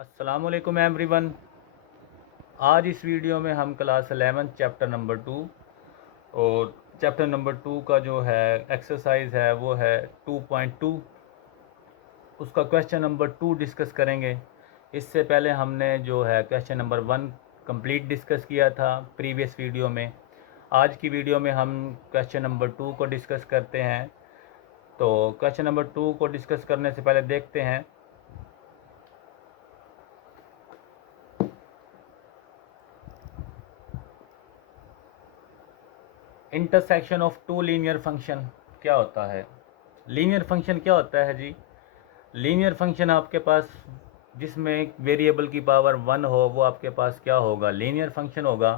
अस्सलामुअलैकुम एवरीवन। आज इस वीडियो में हम क्लास 11 चैप्टर नंबर 2 और चैप्टर नंबर 2 का जो है एक्सरसाइज है वो है 2.2। उसका क्वेश्चन नंबर 2 डिस्कस करेंगे। इससे पहले हमने जो है क्वेश्चन नंबर 1 कंप्लीट डिस्कस किया था प्रीवियस वीडियो में। आज की वीडियो में हम क्वेश्चन नंबर 2 को डिस्कस करते हैं। तो क्वेश्चन नंबर 2 को डिस्कस करने से पहले देखते हैं intersection of two linear function क्या होता है। लीनियर फंक्शन क्या होता है जी? लीनियर फंक्शन आपके पास जिसमें वेरिएबल की पावर 1 हो वो आपके पास क्या होगा? लीनियर फंक्शन होगा।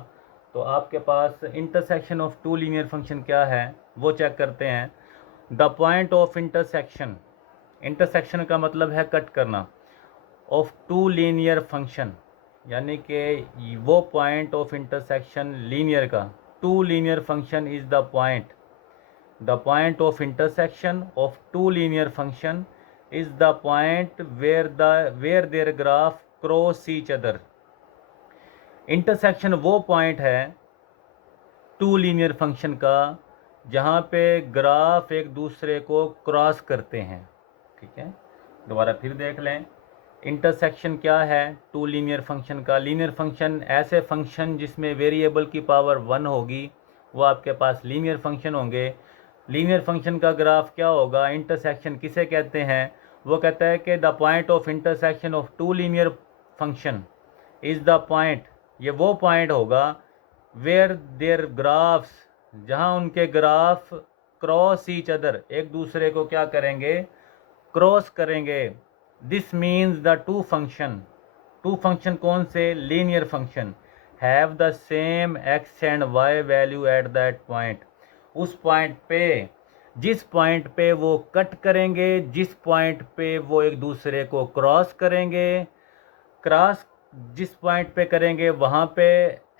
तो आपके पास intersection of two linear function क्या है वो चेक करते हैं। The point of intersection, intersection का मतलब है कट करना, ऑफ टू लीनियर फंक्शन, यानी कि वो पॉइंट ऑफ इंटरसेक्शन लीनियर का, two linear function is the point, the point of intersection of two linear function is the point where their graph cross each other। Intersection वो point है to linear function का जहाँ पे graph एक दूसरे को cross करते हैं। ठीक है, दोबारा फिर देख लें। इंटरसेक्शन क्या है टू लीनियर फंक्शन का? लीनियर फंक्शन ऐसे फंक्शन जिसमें वेरिएबल की पावर 1 होगी वो आपके पास लीनियर फंक्शन होंगे। लीनियर फंक्शन का ग्राफ क्या होगा? इंटरसेक्शन किसे कहते हैं? वो कहता है कि the point of intersection of two linear function is the point, ये वो पॉइंट होगा वेयर देयर ग्राफ्स, जहाँ उनके ग्राफ क्रॉस ईच अदर, एक दूसरे को क्या करेंगे? क्रॉस करेंगे। This means the two function, two function कौन से? Linear function have the same x and y value at that point. उस पॉइंट पे, जिस पॉइंट पे वो कट करेंगे, जिस पॉइंट पे वो एक दूसरे को क्रॉस करेंगे, क्रॉस जिस पॉइंट पे करेंगे वहाँ पे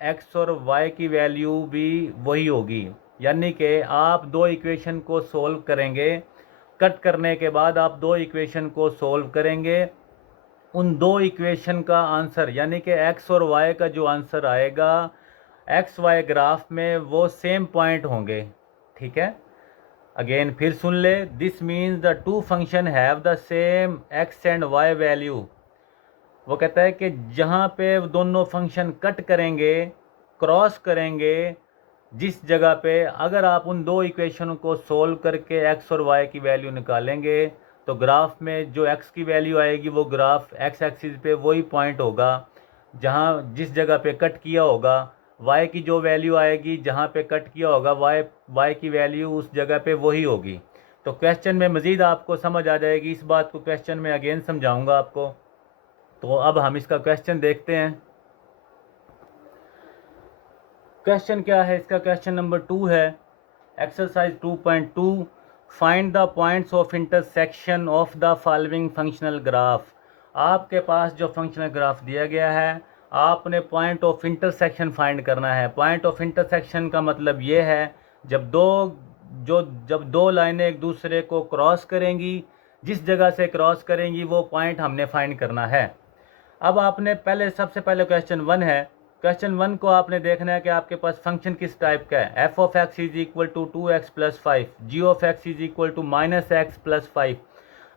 एक्स और वाई की वैल्यू भी वही होगी। यानी कि आप दो इक्वेशन को सोल्व करेंगे, कट करने के बाद आप दो इक्वेशन को सोल्व करेंगे, उन दो इक्वेशन का आंसर यानी कि एक्स और वाई का जो आंसर आएगा एक्स वाई ग्राफ में वो सेम पॉइंट होंगे। ठीक है, अगेन फिर सुन ले। This means the two function have the same x and y value. वो कहता है कि जहाँ पे दोनों फंक्शन कट करेंगे, क्रॉस करेंगे, जिस जगह पे अगर आप उन दो इक्वेशन को सोल्व करके एक्स और वाई की वैल्यू निकालेंगे तो ग्राफ में जो एक्स की वैल्यू आएगी वो ग्राफ एक्स एक्सिस पे वही पॉइंट होगा जहाँ जिस जगह पे कट किया होगा। वाई की जो वैल्यू आएगी जहाँ पे कट किया होगा वाई की वैल्यू उस जगह पे वही होगी। तो क्वेश्चन में मज़ीद आपको समझ आ जाएगी, इस बात को क्वेश्चन में अगेन समझाऊंगा आपको। तो अब हम इसका क्वेश्चन देखते हैं। क्वेश्चन क्या है इसका? क्वेश्चन नंबर 2 है, exercise 2.2। Find the points of intersection of the following functional graph. आपके पास जो फंक्शनल ग्राफ दिया गया है आपने पॉइंट ऑफ इंटरसेक्शन फाइंड करना है। पॉइंट ऑफ इंटरसेक्शन का मतलब ये है जब दो लाइनें एक दूसरे को क्रॉस करेंगी, जिस जगह से क्रॉस करेंगी वो पॉइंट हमने फाइंड करना है। अब आपने सबसे पहले क्वेश्चन 1 है, क्वेश्चन 1 को आपने देखना है कि आपके पास फंक्शन किस टाइप का है। F of x is equal to 2x plus 5, g of x is equal to minus x plus 5।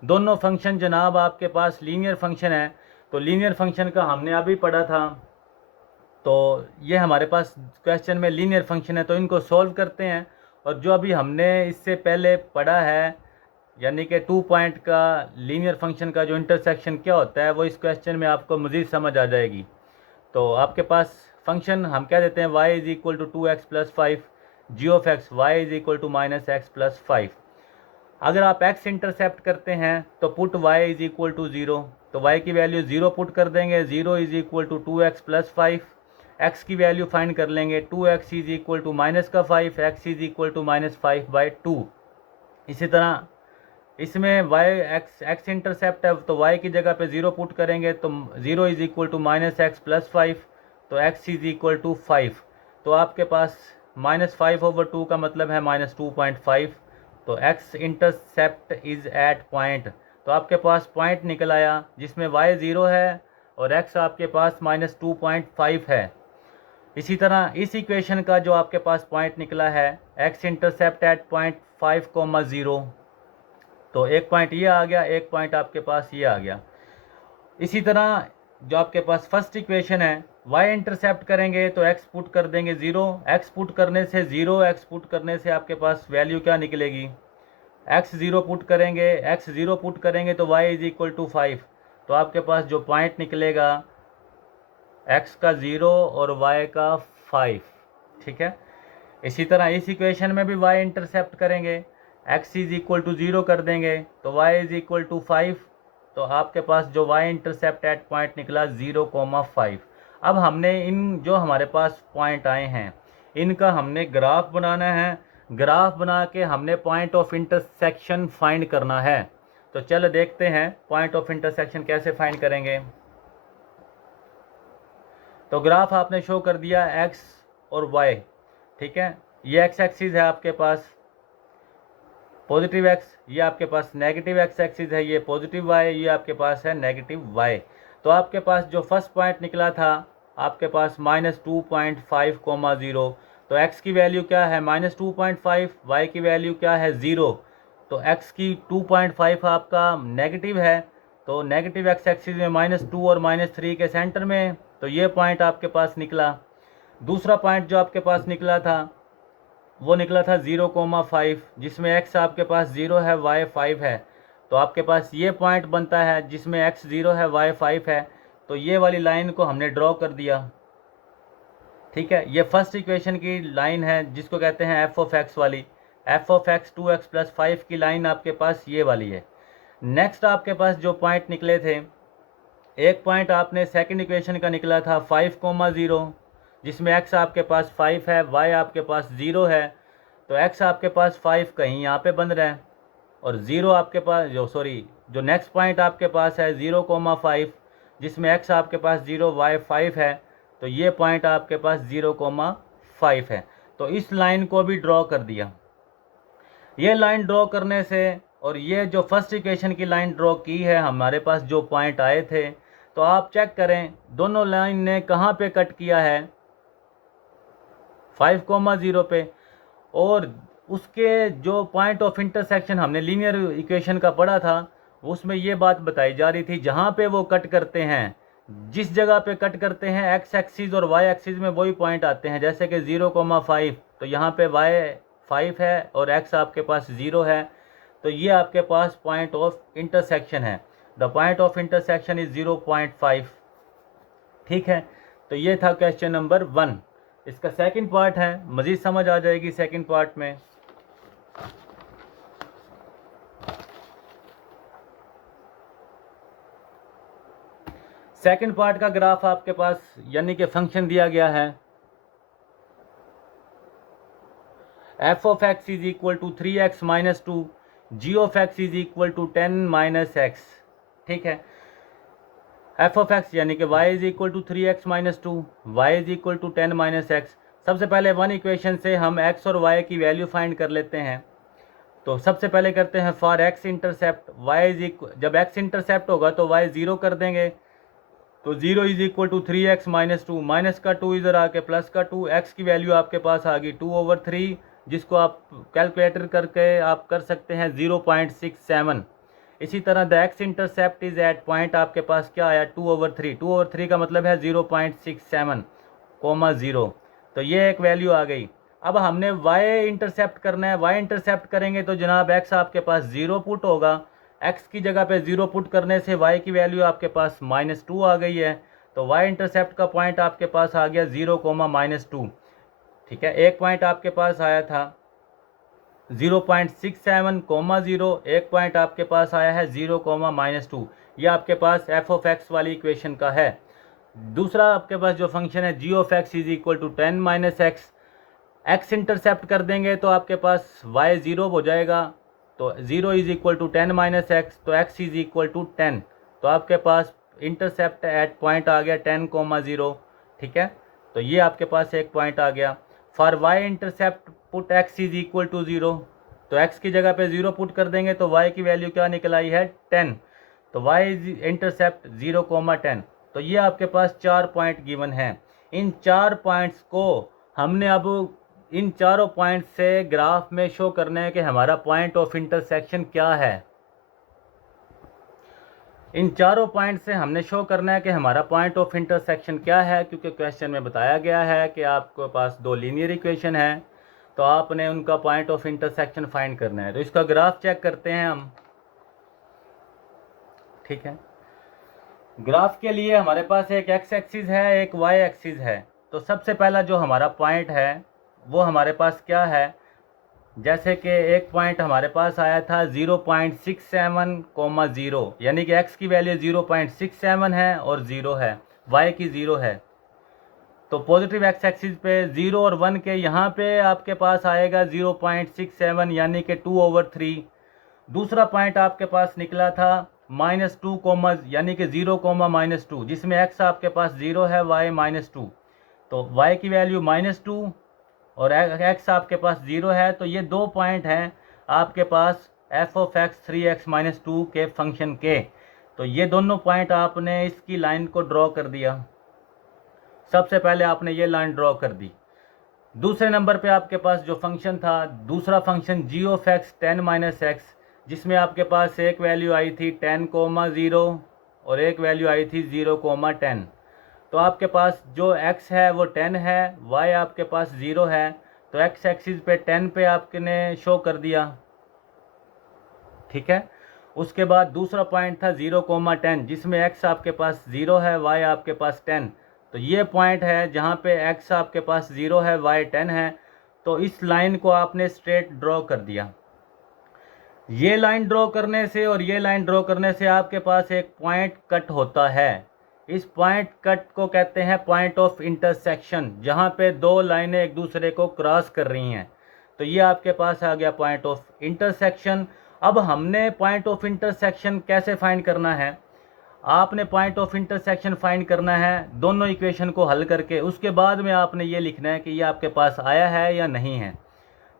दोनों फंक्शन जनाब आपके पास लीनियर फंक्शन है। तो लीनियर फंक्शन का हमने अभी पढ़ा था, तो ये हमारे पास क्वेश्चन में लीनियर फंक्शन है, तो इनको सॉल्व करते हैं। और जो अभी हमने इससे पहले पढ़ा है यानी कि 2 पॉइंट का लीनियर फंक्शन का जो इंटरसेक्शन क्या होता है वो इस क्वेश्चन में आपको मज़ीद समझ आ जाएगी। तो आपके पास फंक्शन हम क्या देते हैं, y is equal to 2x plus 5, g of x y is equal to minus x plus 5। अगर आप x इंटरसेप्ट करते हैं तो put y is equal to 0, तो y की वैल्यू 0 पुट कर देंगे। 0 is equal to 2x plus 5, x की वैल्यू फाइंड कर लेंगे। 2x is equal to minus का 5, x is equal to minus 5/2। इसी तरह इसमें x इंटरसेप्ट है तो y की जगह पे 0 पुट करेंगे तो 0 is equal to minus x plus 5, तो x इज इक्वल टू 5। तो आपके पास -5/2 का मतलब है -2.5। तो x intercept is at point, तो आपके पास पॉइंट निकल आया जिसमें y 0 है और x आपके पास -2.5 है। इसी तरह इस इक्वेशन का जो आपके पास पॉइंट निकला है x इंटरसेप्ट एट पॉइंट 5,0, तो एक पॉइंट ये आ गया, एक पॉइंट आपके पास ये आ गया। इसी तरह जो आपके पास फर्स्ट इक्वेशन है, y इंटरसेप्ट करेंगे तो x पुट कर देंगे 0, x पुट करने से 0, x पुट करने से आपके पास वैल्यू क्या निकलेगी, x 0 पुट करेंगे, x 0 पुट करेंगे तो y इज इक्वल टू 5, तो आपके पास जो पॉइंट निकलेगा x का 0 और y का 5। ठीक है, इसी तरह इस इक्वेशन में भी y इंटरसेप्ट करेंगे, x इज इक्वल टू 0 कर देंगे तो y इज इक्वल टू 5, तो आपके पास जो y इंटरसेप्ट एट पॉइंट निकला 0,5। अब हमने इन जो हमारे पास पॉइंट आए हैं इनका हमने ग्राफ बनाना है, ग्राफ बना के हमने पॉइंट ऑफ इंटरसेक्शन फाइंड करना है। तो चलो देखते हैं पॉइंट ऑफ इंटरसेक्शन कैसे फाइंड करेंगे। तो ग्राफ आपने शो कर दिया x और y। ठीक है, ये एक्स एक्सिस है आपके पास पॉजिटिव x, ये आपके पास नेगेटिव x एक्सिस है, ये पॉजिटिव y, ये आपके पास है नेगेटिव y। तो आपके पास जो फर्स्ट पॉइंट निकला था आपके पास -2.5, तो x की वैल्यू क्या है -2.5, y की वैल्यू क्या है 0, तो x की 2.5 आपका नेगेटिव है, तो नेगेटिव x एक्सिस में -2 और -3 के सेंटर में, तो ये पॉइंट आपके पास निकला। दूसरा पॉइंट जो आपके पास निकला था वो निकला था 0,5, जिसमें x आपके पास 0 है, y 5 है, तो आपके पास ये पॉइंट बनता है जिसमें x 0 है, y 5 है, तो ये वाली लाइन को हमने ड्रॉ कर दिया। ठीक है, ये फर्स्ट इक्वेशन की लाइन है जिसको कहते हैं एफ ऑफ एक्स वाली, एफ ऑफ एक्स 2x + 5 की लाइन आपके पास ये वाली है। नेक्स्ट आपके पास जो पॉइंट निकले थे, एक पॉइंट आपने सेकंड इक्वेशन का निकला था 5,0, जिसमें x आपके पास 5 है, y आपके पास 0 है, तो x आपके पास 5 कहीं यहाँ पे बन रहा है और 0 आपके पास जो नेक्स्ट पॉइंट आपके पास है 0,5, जिसमें x आपके पास 0, y 5 है, तो ये पॉइंट आपके पास 0,5 है। तो इस लाइन को भी ड्रॉ कर दिया। ये लाइन ड्रॉ करने से और ये जो फर्स्ट इक्वेशन की लाइन ड्रॉ की है, हमारे पास जो पॉइंट आए थे, तो आप चेक करें दोनों लाइन ने कहाँ पे कट किया है 5,0 पे, और उसके जो पॉइंट ऑफ इंटरसेक्शन हमने लीनियर इक्वेशन का पढ़ा था उसमें ये बात बताई जा रही थी, जहाँ पे वो कट करते हैं, जिस जगह पे कट करते हैं एक्स एक्सिस और वाई एक्सिस में वही पॉइंट आते हैं। जैसे कि 0,5, तो यहाँ पे y 5 है और x आपके पास 0 है, तो ये आपके पास पॉइंट ऑफ इंटरसेक्शन है। The point of intersection is 0.5। ठीक है, तो ये था क्वेश्चन नंबर 1। इसका सेकंड पार्ट है, मज़ीद समझ आ जाएगी सेकंड पार्ट में। सेकंड पार्ट का ग्राफ आपके पास यानी कि फंक्शन दिया गया है f of x is equal to 3x - 2, g of x is equal to 10 - x। ठीक है, f ऑफ x यानी कि y is equal to 3x - 2, y is equal to 10 - x। सबसे पहले वन इक्वेशन से हम x और y की वैल्यू फाइंड कर लेते हैं। तो सबसे पहले करते हैं for x intercept y is equal, जब x इंटरसेप्ट होगा तो y 0 कर देंगे, तो 0 is equal to 3x - 2, minus का 2 इधर आके प्लस का 2, x की वैल्यू आपके पास आ गई 2/3, जिसको आप कैलकुलेटर करके आप कर सकते हैं 0.67। इसी तरह the x intercept is at point आपके पास क्या आया 2/3, 2/3 का मतलब है 0.67, 0, तो ये एक वैल्यू आ गई। अब हमने y इंटरसेप्ट करना है, y इंटरसेप्ट करेंगे तो जनाब x आपके पास 0 पुट होगा, x की जगह पे 0 पुट करने से y की वैल्यू आपके पास -2 आ गई है, तो y इंटरसेप्ट का पॉइंट आपके पास आ गया 0, -2। ठीक है, एक पॉइंट आपके पास आया था 0.67, 0, एक पॉइंट आपके पास आया है 0, -2। ये आपके पास f ऑफ x वाली इक्वेशन का है। दूसरा आपके पास जो फंक्शन है g of x is equal to 10 - x, x intercept कर देंगे तो आपके पास y 0 हो जाएगा, तो 0 इज इक्वल टू 10 - x, तो x इज इक्वल टू 10, तो आपके पास इंटरसेप्ट एट पॉइंट आ गया 10, 0। ठीक है, तो ये आपके पास एक पॉइंट आ गया। For y intercept put x is equal to 0, तो x की जगह पे 0 पुट कर देंगे तो y की वैल्यू क्या निकल आई है 10, तो y इज इंटरसेप्ट 0, 10, तो ये आपके पास 4 पॉइंट गिवन हैं। इन 4 पॉइंट्स को हमने अब इन चारों पॉइंट से ग्राफ में शो करना है कि हमारा पॉइंट ऑफ इंटरसेक्शन क्या है। इन चारों पॉइंट से हमने शो करना है कि हमारा पॉइंट ऑफ इंटरसेक्शन क्या है, क्योंकि क्वेश्चन में बताया गया है कि आपके पास 2 लीनियर इक्वेशन है, तो आपने उनका पॉइंट ऑफ इंटरसेक्शन फाइंड करना है। तो इसका ग्राफ चेक करते हैं हम। ठीक है, ग्राफ के लिए हमारे पास एक एक्स एक्सिस है, एक वाई एक्सिस है। तो सबसे पहला जो हमारा पॉइंट है वो हमारे पास क्या है, जैसे कि एक पॉइंट हमारे पास आया था 0.67, 0, यानी कि x की वैल्यू 0.67 है और 0 है, y की 0 है। तो पॉजिटिव एक्स एक्सिस पे 0 और 1 के यहाँ पे आपके पास आएगा 0.67 यानी कि 2/3। दूसरा पॉइंट आपके पास निकला था -2, यानी कि 0, -2, जिसमें x आपके पास 0 है, y -2। तो y की वैल्यू -2 और x आपके पास 0 है। तो ये 2 पॉइंट हैं आपके पास f(x) 3x-2 के फंक्शन के। तो ये दोनों पॉइंट आपने इसकी लाइन को ड्रॉ कर दिया। सबसे पहले आपने ये लाइन ड्रॉ कर दी। दूसरे नंबर पे आपके पास जो फंक्शन था, दूसरा फंक्शन g(x 10-x), जिसमें आपके पास एक वैल्यू आई थी 10, 0 और एक वैल्यू आई थी 0, 10। तो आपके पास जो x है वो 10 है, y आपके पास 0 है। तो x एक्सिस पे 10 पे आपने शो कर दिया। ठीक है, उसके बाद दूसरा पॉइंट था 0, 10, जिसमें x आपके पास 0 है, y आपके पास 10। तो ये पॉइंट है जहाँ पे x आपके पास 0 है, y 10 है। तो इस लाइन को आपने स्ट्रेट ड्रॉ कर दिया। ये लाइन ड्रॉ करने से और ये लाइन ड्रॉ करने से आपके पास एक पॉइंट कट होता है। इस पॉइंट कट को कहते हैं पॉइंट ऑफ इंटरसेक्शन, जहाँ पे 2 लाइनें एक दूसरे को क्रॉस कर रही हैं। तो ये आपके पास आ गया पॉइंट ऑफ इंटरसेक्शन। अब हमने पॉइंट ऑफ इंटरसेक्शन कैसे फाइंड करना है, आपने पॉइंट ऑफ इंटरसेक्शन फाइंड करना है दोनों इक्वेशन को हल करके। उसके बाद में आपने ये लिखना है कि ये आपके पास आया है या नहीं है।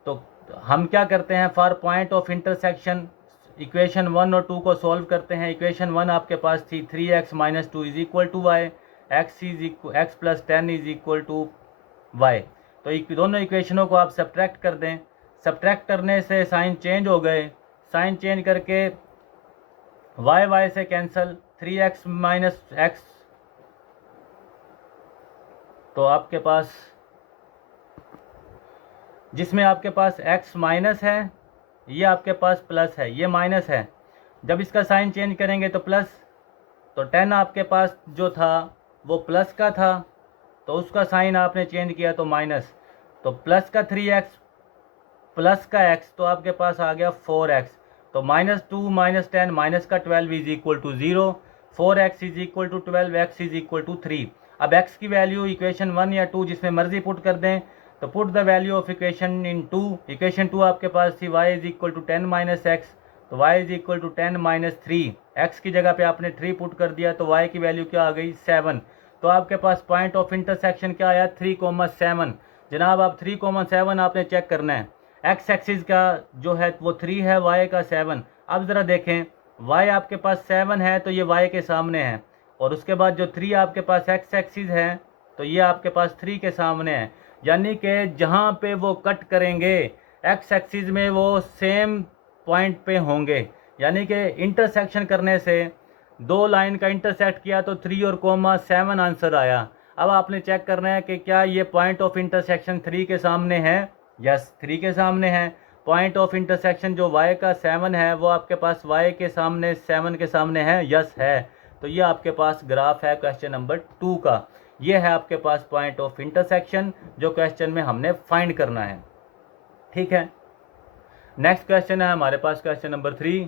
तो हम क्या करते हैं, for point of intersection equation 1 और 2 को सॉल्व करते हैं। इक्वेशन 1 आपके पास थी 3x - 2 = y, x + 10 = y। तो दोनों इक्वेशनों को आप सब्ट्रैक्ट कर दें। सब्ट्रैक्ट करने से साइन चेंज हो गए, साइन चेंज करके y से कैंसिल, 3x - x। तो आपके पास जिसमें आपके पास x माइनस है, ये आपके पास प्लस है, ये माइनस है। जब इसका साइन चेंज करेंगे तो प्लस, तो 10 आपके पास जो था वो प्लस का था, तो उसका साइन आपने चेंज किया तो माइनस। तो प्लस का 3x प्लस का x, तो आपके पास आ गया 4x। तो -2 - 10 माइनस का 12 = 0, 4x = 12, x = 3। अब x की वैल्यू इक्वेशन 1 या 2 जिसमें मर्जी पुट कर दें। तो put the value of equation in 2। Equation 2 आपके पास थी y = 10 - x, तो y = 10 - 3। x की जगह पे आपने 3 पुट कर दिया, तो y की वैल्यू क्या आ गई, 7। तो आपके पास पॉइंट ऑफ इंटरसेक्शन क्या आया, 3, 7। जनाब आप 3, 7 आपने चेक करना है। x एक्सिस का जो है वो 3 है, y का 7। अब ज़रा देखें, y आपके पास 7 है तो ये y के सामने है, और उसके बाद जो 3 आपके पास x एक्सिस है तो ये आपके पास 3 के सामने है। यानी कि जहाँ पे वो कट करेंगे x एक्सिस में वो सेम पॉइंट पे होंगे। यानी कि इंटरसेक्शन करने से 2 लाइन का इंटरसेक्ट किया तो 3 और 7 आंसर आया। अब आपने चेक करना है कि क्या ये पॉइंट ऑफ इंटरसेक्शन 3 के सामने है। यस, 3 के सामने है। पॉइंट ऑफ इंटरसेक्शन जो y का 7 है वो आपके पास y के सामने 7 के सामने है। यस है। तो ये आपके पास ग्राफ है क्वेश्चन नंबर 2 का। ये है आपके पास पॉइंट ऑफ इंटरसेक्शन जो क्वेश्चन में हमने फाइंड करना है। ठीक है, नेक्स्ट क्वेश्चन है हमारे पास क्वेश्चन नंबर 3।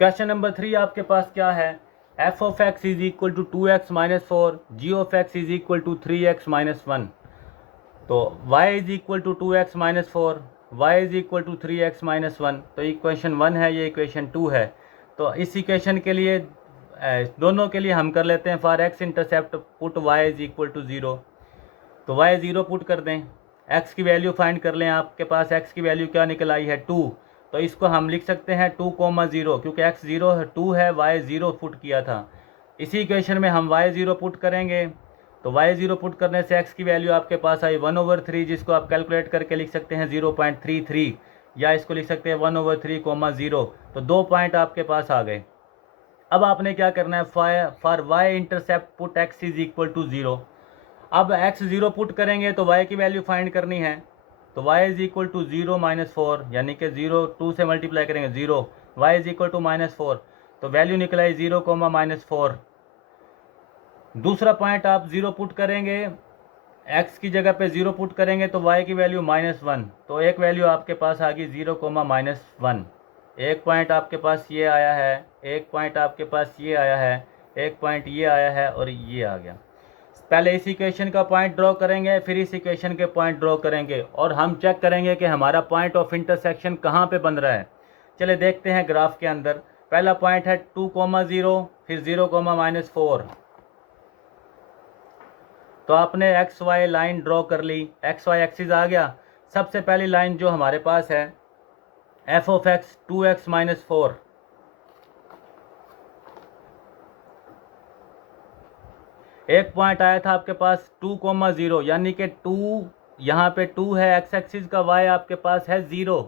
क्वेश्चन नंबर 3 आपके पास क्या है, f(x) = 2x - 4, g(x) = 3x - 1। तो y = 2x - 4, y = 3x - 1। तो इक्वेशन 1 है, ये इक्वेशन 2 है। तो इस इक्वेशन के लिए दोनों के लिए हम कर लेते हैं for x intercept put y = 0। तो y 0 पुट कर दें, x की वैल्यू फाइंड कर लें। आपके पास x की वैल्यू क्या निकल आई है, 2। तो इसको हम लिख सकते हैं 2, 0, क्योंकि x 0 है, 2 है, y 0 पुट किया था। इसी इक्वेशन में हम y0 पुट करेंगे, तो y0 पुट करने से x की वैल्यू आपके पास आई 1/3, जिसको आप कैलकुलेट करके लिख सकते हैं 0.33, या इसको लिख सकते हैं 1/3, 0। तो 2 पॉइंट आपके पास आ गए। अब आपने क्या करना है, for y intercept put x is equal to 0। अब x 0 पुट करेंगे तो y की वैल्यू फाइंड करनी है, तो y इज इक्वल टू 0 - 4, यानी कि 0 2 से मल्टीप्लाई करेंगे 0, y इज इक्वल टू -4, तो वैल्यू निकला है 0, -4। दूसरा पॉइंट आप 0 पुट करेंगे, x की जगह पे 0 पुट करेंगे तो y की वैल्यू -1, तो एक वैल्यू आपके पास आ गई 0, -1। एक पॉइंट आपके पास ये आया है, एक पॉइंट आपके पास ये आया है, एक पॉइंट ये आया है और ये आ गया। पहले इस इक्वेशन का पॉइंट ड्रॉ करेंगे, फिर इस इक्वेशन के पॉइंट ड्रॉ करेंगे, और हम चेक करेंगे कि हमारा पॉइंट ऑफ इंटरसेक्शन कहाँ पे बन रहा है। चले देखते हैं ग्राफ के अंदर। पहला पॉइंट है 2, 0, फिर 0, -4। तो आपने एक्स वाई लाइन ड्रॉ कर ली, एक्स वाई एक्सिस आ गया। सबसे पहली लाइन जो हमारे पास है f(x) 2x - 4। एक पॉइंट आया था आपके पास 2, 0, यानी कि 2 यहाँ पे 2 है एक्स एक्सिस का, y आपके पास है 0,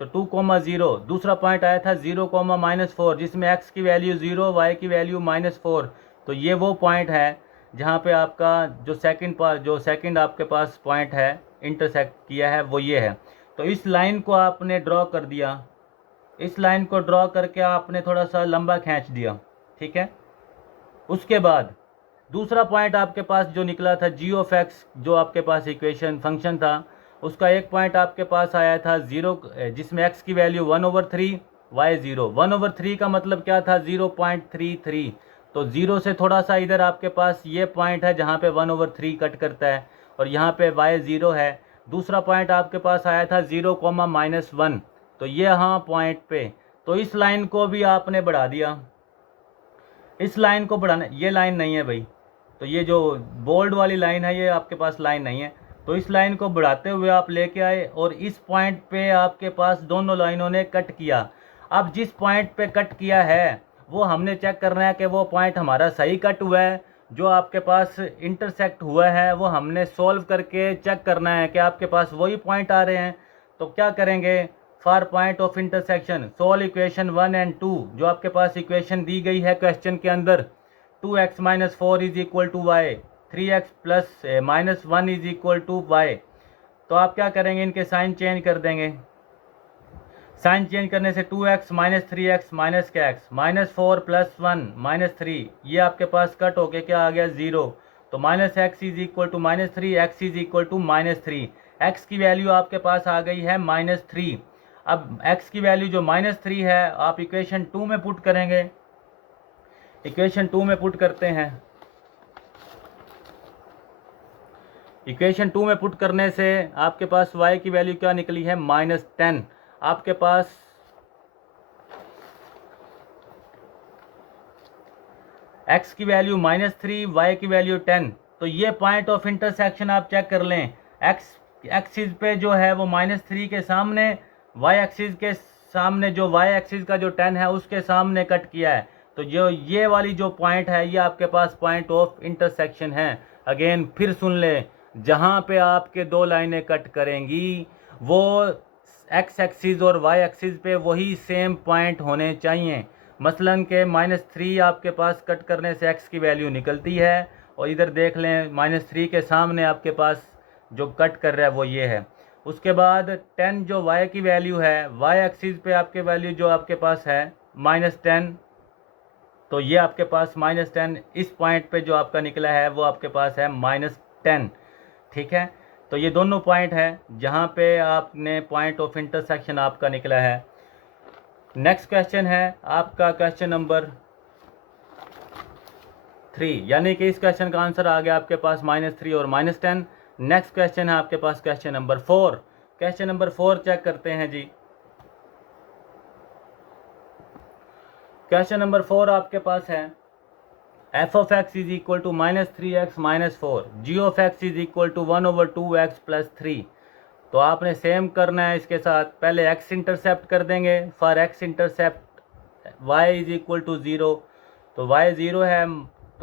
तो 2, 0। दूसरा पॉइंट आया था 0, -4, जिसमें x की वैल्यू 0, y की वैल्यू -4। तो ये वो पॉइंट है जहाँ पे आपका जो सेकंड आपके पास पॉइंट है इंटरसेक्ट किया है वो ये है। तो इस लाइन को आपने ड्रॉ कर दिया, इस लाइन को ड्रॉ करके आपने थोड़ा सा लंबा खींच दिया, ठीक है। उसके बाद दूसरा पॉइंट आपके पास जो निकला था g(x), जो आपके पास इक्वेशन फंक्शन था, उसका एक पॉइंट आपके पास आया था 0, जिसमें x की वैल्यू 1/3, y 0। 1/3 का मतलब क्या था, 0.33। तो 0 से थोड़ा सा इधर आपके पास ये पॉइंट है जहाँ पे 1/3 कट करता है, और यहाँ पे y 0 है। दूसरा पॉइंट आपके पास आया था 0, -1, तो ये यहाँ पॉइंट पे, तो इस लाइन को भी आपने बढ़ा दिया। इस लाइन को बढ़ाना, ये लाइन नहीं है भाई, तो ये जो बोल्ड वाली लाइन है ये आपके पास लाइन नहीं है, तो इस लाइन को बढ़ाते हुए आप लेके आए, और इस पॉइंट पे आपके पास दोनों लाइनों ने कट किया। अब जिस पॉइंट पे कट किया है वो हमने चेक करना है कि वो पॉइंट हमारा सही कट हुआ है, जो आपके पास इंटरसेक्ट हुआ है वो हमने सॉल्व करके चेक करना है कि आपके पास वही पॉइंट आ रहे हैं। तो क्या करेंगे, for point of intersection solve equation 1 और 2, जो आपके पास इक्वेशन दी गई है क्वेश्चन के अंदर। 2x - 4 is equal to y, 3x + -1 is equal to y। तो आप क्या करेंगे, इनके साइन चेंज कर देंगे। साइन चेंज करने से 2x - 3x - क्या x, -4 + 1 - 3, ये आपके पास कट होके क्या आ गया 0। तो -x is equal to -3, x is equal to -3। x की वैल्यू आपके पास आ गई है -3। अब x की वैल्यू जो -3 है आप इक्वेशन 2 में पुट करेंगे। इक्वेशन 2 में पुट करते हैं। इक्वेशन 2 में पुट करने से आपके पास y की वैल्यू क्या निकली है, -10। आपके पास x की वैल्यू -3, y की वैल्यू 10। तो ये पॉइंट ऑफ इंटरसेक्शन आप चेक कर लें। x एक्सिस पे जो है वो -3 के सामने, y एक्सिस के सामने जो y एक्सिस का जो 10 है उसके सामने कट किया है। तो जो ये वाली जो पॉइंट है ये आपके पास पॉइंट ऑफ इंटरसेक्शन है। अगेन फिर सुन ले, जहाँ पे आपके दो लाइनें कट करेंगी वो x एक्सिस और y एक्सिस पे वही सेम पॉइंट होने चाहिए। मसलन के -3 आपके पास कट करने से x की वैल्यू निकलती है, और इधर देख लें -3 के सामने आपके पास जो कट कर रहा है वो ये है। उसके बाद 10 जो y की वैल्यू है, y एक्सिस पे आपके वैल्यू जो आपके पास है -10, तो ये आपके पास -10 इस पॉइंट पे जो आपका निकला है वो आपके पास है -10, ठीक है। तो ये दोनों पॉइंट है जहाँ पे आपने पॉइंट ऑफ इंटरसेक्शन आपका निकला है। नेक्स्ट क्वेश्चन है आपका क्वेश्चन नंबर 3, यानी कि इस क्वेश्चन का आंसर आ गया आपके पास -3 और -10। नेक्स्ट क्वेश्चन है आपके पास question number 4। Question number 4 check करते हैं जी। क्वेश्चन नंबर 4 आपके पास है f(x) is equal to -3x - 4, g(x) is equal to 1/2x + 3। तो आपने सेम करना है इसके साथ, पहले x इंटरसेप्ट कर देंगे। For x intercept y is equal to 0, तो y 0 है,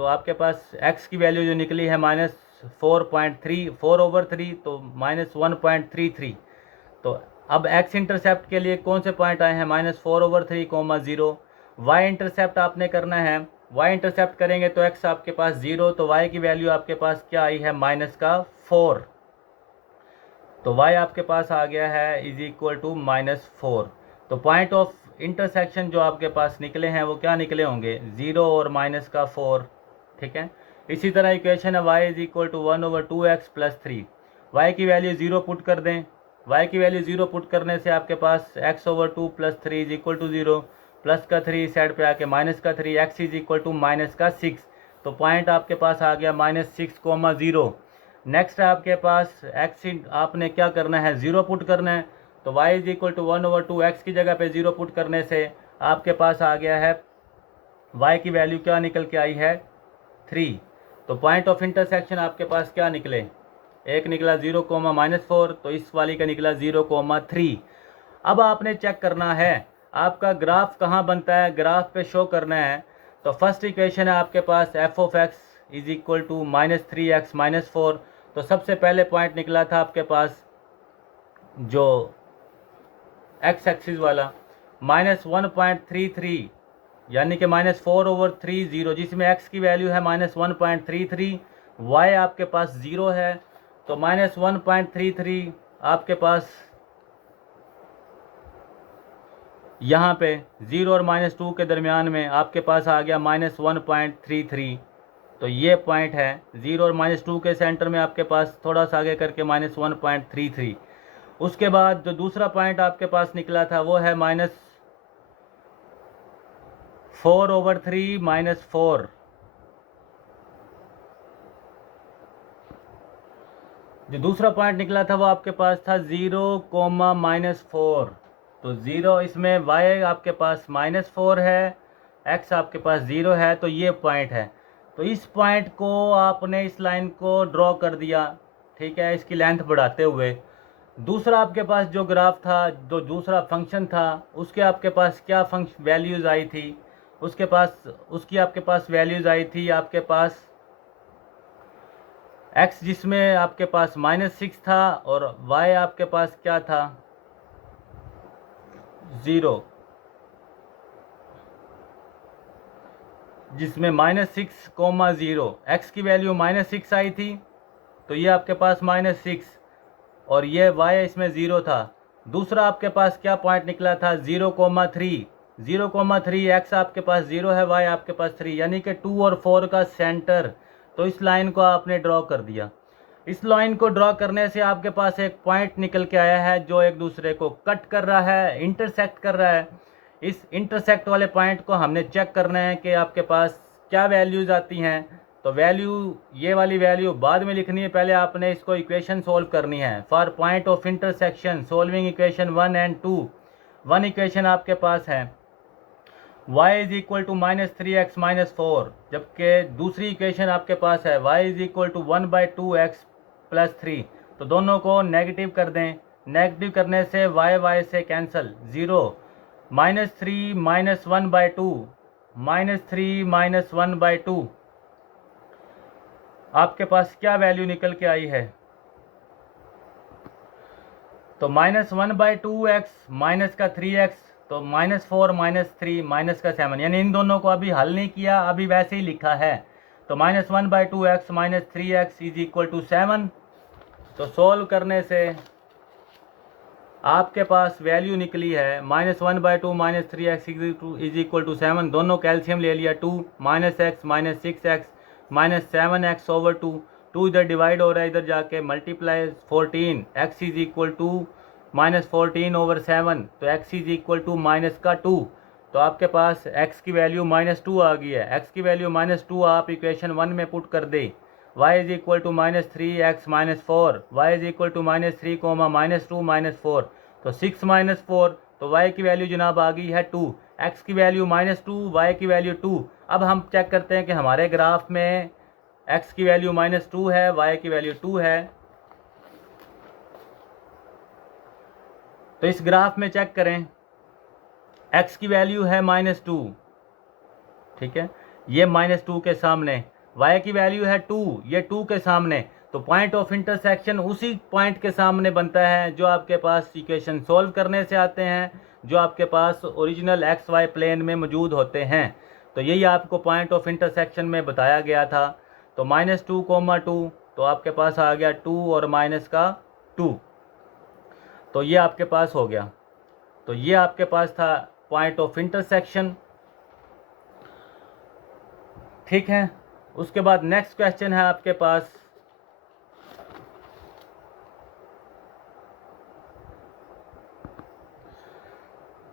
तो आपके पास x की वैल्यू जो निकली है -4.3 तो -1.33। तो अब x इंटरसेप्ट के लिए कौन से पॉइंट आए हैं -4/3, 0। y इंटरसेप्ट आपने करना है, y इंटरसेप्ट करेंगे तो x आपके पास 0, तो y की वैल्यू आपके पास क्या आई है -4। तो y आपके पास आ गया है =-4। तो पॉइंट ऑफ इंटरसेक्शन जो आपके पास निकले हैं वो क्या निकले होंगे, 0 और -4। ठीक है। इसी तरह इक्वेशन है y = 1/2x + 3। y की वैल्यू 0 पुट कर दें, y की वैल्यू 0 पुट करने से आपके पास x/2 + 3 = 0, प्लस का 3 साइड पे आके माइनस का 3, x = -6। तो पॉइंट आपके पास आ गया -6,0। नेक्स्ट है आपके पास x आपने क्या करना है, 0 पुट करना है। तो y = 1/2x की जगह पे 0 पुट करने से आपके पास आ गया है y की वैल्यू क्या निकल के आई है 3। तो पॉइंट ऑफ इंटरसेक्शन आपके पास क्या निकले, एक निकला 0, -4, तो इस वाली का निकला 0,3। अब आपने चेक करना है आपका ग्राफ कहाँ बनता है, ग्राफ पे शो करना है। तो फर्स्ट इक्वेशन है आपके पास f(x) = -3x - 4। तो सबसे पहले पॉइंट निकला था आपके पास जो x एक्सिस वाला -1.33, यानी कि -4/3, जिसमें x की वैल्यू है -1.33, y आपके पास 0 है। तो -1.33 आपके पास यहाँ पे 0 और -2 के दरमियान में आपके पास आ गया -1.33। तो ये पॉइंट है 0 और -2 के सेंटर में आपके पास थोड़ा सा आगे करके -1.33। उसके बाद जो दूसरा पॉइंट आपके पास निकला था वो है -4/3 - 4। जो दूसरा पॉइंट निकला था वो आपके पास था 0, -4। तो 0 इसमें y आपके पास -4 है, x आपके पास 0 है, तो ये पॉइंट है। तो इस पॉइंट को आपने इस लाइन को ड्रॉ कर दिया, ठीक है, इसकी लेंथ बढ़ाते हुए। दूसरा आपके पास जो ग्राफ था, जो दूसरा फंक्शन था, उसके आपके पास क्या वैल्यूज़ आई थी, उसकी आपके पास वैल्यूज़ आई थी आपके पास x, जिसमें आपके पास -6 था, और y आपके पास क्या था 0, जिसमें -6,0। x की वैल्यू -6 आई थी, तो ये आपके पास -6, और ये y इसमें 0 था। दूसरा आपके पास क्या पॉइंट निकला था 0,3। 0,3 x आपके पास 0 है, y आपके पास 3, यानी कि 2 और 4 का सेंटर। तो इस लाइन को आपने ड्रॉ कर दिया। इस लाइन को ड्रॉ करने से आपके पास एक पॉइंट निकल के आया है जो एक दूसरे को कट कर रहा है, इंटरसेक्ट कर रहा है। इस इंटरसेक्ट वाले पॉइंट को हमने चेक करना है कि आपके पास क्या वैल्यूज़ आती हैं। तो वैल्यू, ये वाली वैल्यू बाद में लिखनी है, पहले आपने इसको इक्वेशन सोल्व करनी है। For point of intersection solving equation 1 and 2। One equation आपके पास है y = -3x - 4, जबकि दूसरी इक्वेशन आपके पास है y = 1/2x + 3। तो दोनों को नेगेटिव कर दें, नेगेटिव करने से y से कैंसिल, 0, -3 - 1/2, -3 - 1/2। आपके पास क्या वैल्यू निकल के आई है, तो -1/2x माइनस का 3x, तो -4 -3 - 7, यानी इन दोनों को अभी हल नहीं किया, अभी वैसे ही लिखा है। तो -1/2x - 3x = 7। तो सोल्व करने से आपके पास वैल्यू निकली है -1/2 - 3x = 7। दोनों कैल्शियम ले लिया, 2 -x - 6x - 7x/2। 2 इधर डिवाइड हो रहा है, इधर जाके मल्टीप्लाई 14, x = -14/7। तो x = -2। तो आपके पास x की वैल्यू -2 आ गई है। x की वैल्यू -2 आप इक्वेशन 1 में पुट कर दे। y = -3x - 4, y = -3, -2 - 4, तो 6 - 4। तो y की वैल्यू जनाब आ गई है 2, x की वैल्यू -2, y की वैल्यू 2। अब हम चेक करते हैं कि हमारे ग्राफ में x की वैल्यू -2 है, y की वैल्यू 2 है। तो इस ग्राफ में चेक करें, x की वैल्यू है -2, ठीक है, ये -2 के सामने, y की वैल्यू है 2, ये 2 के सामने, तो पॉइंट ऑफ इंटरसेक्शन उसी पॉइंट के सामने बनता है जो आपके पास इक्वेशन सॉल्व करने से आते हैं, जो आपके पास ओरिजिनल एक्स वाई प्लेन में मौजूद होते हैं। तो यही आपको पॉइंट ऑफ इंटरसेक्शन में बताया गया था। तो -2, तो आपके पास आ गया 2 और माइनस का 2, तो ये आपके पास हो गया। तो ये आपके पास था पॉइंट ऑफ इंटरसेक्शन, ठीक है। उसके बाद नेक्स्ट क्वेश्चन है आपके पास,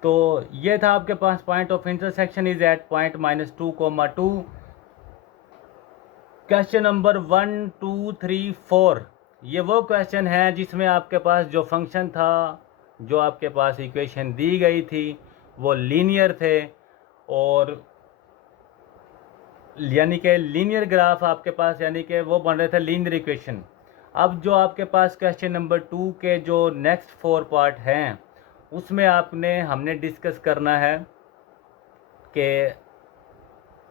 तो ये था आपके पास point of intersection is at point -2, 2। Question number 1, 2, 3, 4, ये वो क्वेश्चन है जिसमें आपके पास जो फंक्शन था, जो आपके पास इक्वेशन दी गई थी, वो लीनियर थे, और यानी कि लीनियर ग्राफ आपके पास, यानी कि वो बन रहे थे लीनियर इक्वेशन। अब जो आपके पास क्वेश्चन नंबर 2 के जो नेक्स्ट 4 पार्ट हैं, उसमें हमने डिस्कस करना है कि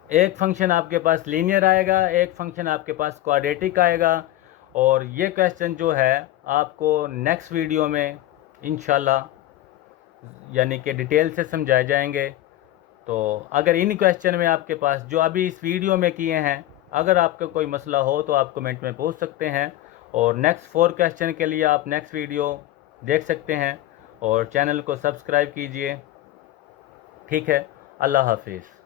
एक फंक्शन आपके पास लीनियर आएगा, एक फंक्शन आपके पास क्वाड्रेटिक आएगा, और ये क्वेश्चन जो है आपको नेक्स्ट वीडियो में इंशाल्लाह यानी कि डिटेल से समझाए जाएंगे। तो अगर इन क्वेश्चन में आपके पास जो अभी इस वीडियो में किए हैं, अगर आपका कोई मसला हो तो आप कमेंट में पूछ सकते हैं, और नेक्स्ट 4 क्वेश्चन के लिए आप नेक्स्ट वीडियो देख सकते हैं, और चैनल को सब्सक्राइब कीजिए, ठीक है। अल्लाह हाफिज़।